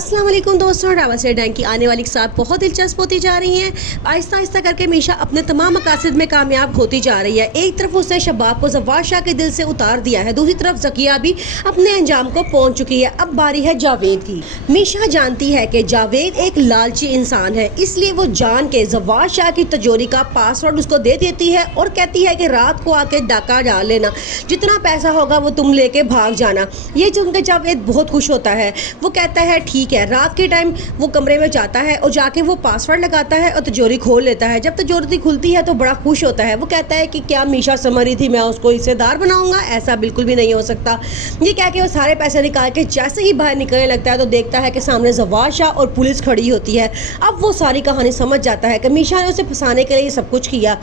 अस्सलाम वालेकुम दोस्तों, रावत डैंग की आने वाली साथ बहुत दिलचस्प होती जा रही हैं। आहिस्ता आहिस्ता करके मीशा अपने तमाम मकासद में कामयाब होती जा रही है। एक तरफ उसने शबाब को ज़फ़ार शाह के दिल से उतार दिया है, दूसरी तरफ ज़किया भी अपने अंजाम को पहुंच चुकी है। अब बारी है जावेद की। मीशा जानती है कि जावेद एक लालची इंसान है, इसलिए वो जान के ज़फ़ार शाह की तिजोरी का पासवर्ड उसको दे देती है और कहती है कि रात को आके डाका डाल लेना, जितना पैसा होगा वो तुम लेके भाग जाना। ये सुनकर जावेद बहुत खुश होता है। वो कहता है ठीक है। रात के टाइम वो कमरे में जाता है और जाके वो पासवर्ड लगाता है और तिजोरी खोल लेता है। जब तिजोरी खुलती है तो बड़ा खुश होता है। वो कहता है कि क्या मीशा समझ रही थी मैं उसको हिस्सेदार बनाऊंगा, ऐसा बिल्कुल भी नहीं हो सकता। ये कह के वो सारे पैसे निकाल के जैसे ही बाहर निकलने लगता है तो देखता है कि सामने ज़फ़ार शाह और पुलिस खड़ी होती है। अब वो सारी कहानी समझ जाता है कि मीशा ने उसे फंसाने के लिए ये सब कुछ किया।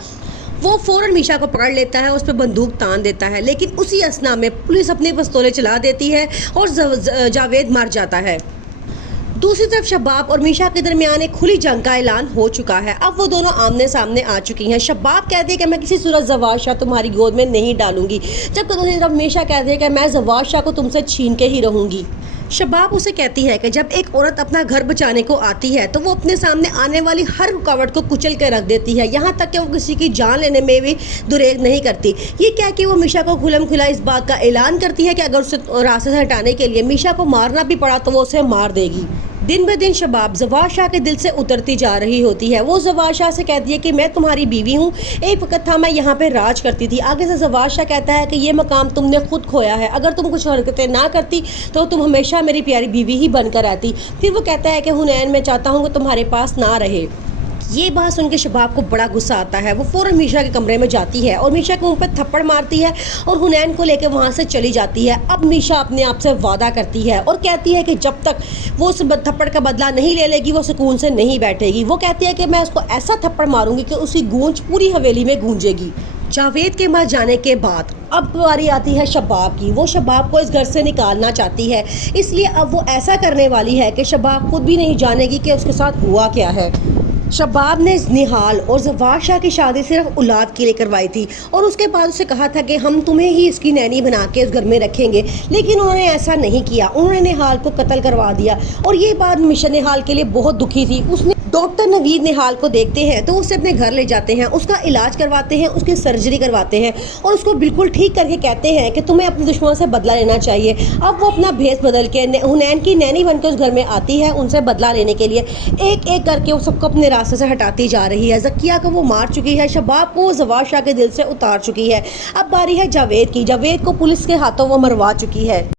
वो फ़ौरन मीशा को पकड़ लेता है, उस पर बंदूक तान देता है, लेकिन उसी असना में पुलिस अपनी पिस्तौलें चला देती है और जावेद मर जाता है। दूसरी तरफ शबाब और मीशा के दरमियान एक खुली जंग का ऐलान हो चुका है। अब वो दोनों आमने सामने आ चुकी हैं। शबाब कहती है कि मैं किसी सूरत ज़फ़ार शाह तुम्हारी गोद में नहीं डालूंगी, जबकि दूसरी तरफ मीशा कहती है कि मैं ज़फ़ार शाह को तुमसे छीन के ही रहूंगी। शबाब उसे कहती है कि जब एक औरत अपना घर बचाने को आती है तो वो अपने सामने आने वाली हर रुकावट को कुचल कर रख देती है, यहाँ तक कि वो किसी की जान लेने में भी दुरेग नहीं करती। ये क्या कि वो मीशा को खुलम खुला इस बात का ऐलान करती है कि अगर उसे रास्ते से हटाने के लिए मीशा को मारना भी पड़ा तो वो उसे मार देगी। दिन ब दिन शबाब ज़फ़ार शाह के दिल से उतरती जा रही होती है। वो ज़फ़ार शाह से कहती है कि मैं तुम्हारी बीवी हूँ, एक वक्त था मैं यहाँ पे राज करती थी। आगे से ज़फ़ार शाह कहता है कि ये मकाम तुमने खुद खोया है, अगर तुम कुछ हरकतें ना करती तो तुम हमेशा मेरी प्यारी बीवी ही बनकर रहती। फिर वो कहता है कि हुनैन मैं चाहता हूँ कि तुम्हारे पास ना रहे। ये बात सुन के शबाब को बड़ा गुस्सा आता है। वो फ़ौरन मीशा के कमरे में जाती है और मीशा के मुंह पर थप्पड़ मारती है और हुनैन को लेकर वहाँ से चली जाती है। अब मीशा अपने आप से वादा करती है और कहती है कि जब तक वो उस थप्पड़ का बदला नहीं ले लेगी वो सुकून से नहीं बैठेगी। वो कहती है कि मैं उसको ऐसा थप्पड़ मारूंगी कि उसकी गूंज पूरी हवेली में गूंजेगी। जावेद के मर जाने के बाद अब बारी आती है शबाब की। वो शबाब को इस घर से निकालना चाहती है, इसलिए अब वो ऐसा करने वाली है कि शबाब खुद भी नहीं जानेगी कि उसके साथ हुआ क्या है। शबाब ने निहाल और ज़फ़ार शाह की शादी सिर्फ औलाद के लिए करवाई थी और उसके बाद उसे कहा था कि हम तुम्हें ही इसकी नैनी बना के इस घर में रखेंगे, लेकिन उन्होंने ऐसा नहीं किया। उन्होंने निहाल को कत्ल करवा दिया और ये बात मिशन निहाल के लिए बहुत दुखी थी। उसने डॉक्टर नवीद निहाल को देखते हैं तो उसे अपने घर ले जाते हैं, उसका इलाज करवाते हैं, उसकी सर्जरी करवाते हैं और उसको बिल्कुल ठीक करके कहते हैं कि तुम्हें अपने दुश्मनों से बदला लेना चाहिए। अब वो अपना भेस बदल के हुनैन की नैनी बनकर उस घर में आती है उनसे बदला लेने के लिए। एक एक करके वो सबको अपने रास्ते से हटाती जा रही है। ज़किया को वो मार चुकी है, शबाब को ज़फ़ार शाह के दिल से उतार चुकी है। अब बारी है जावेद की। जावेद को पुलिस के हाथों वो मरवा चुकी है।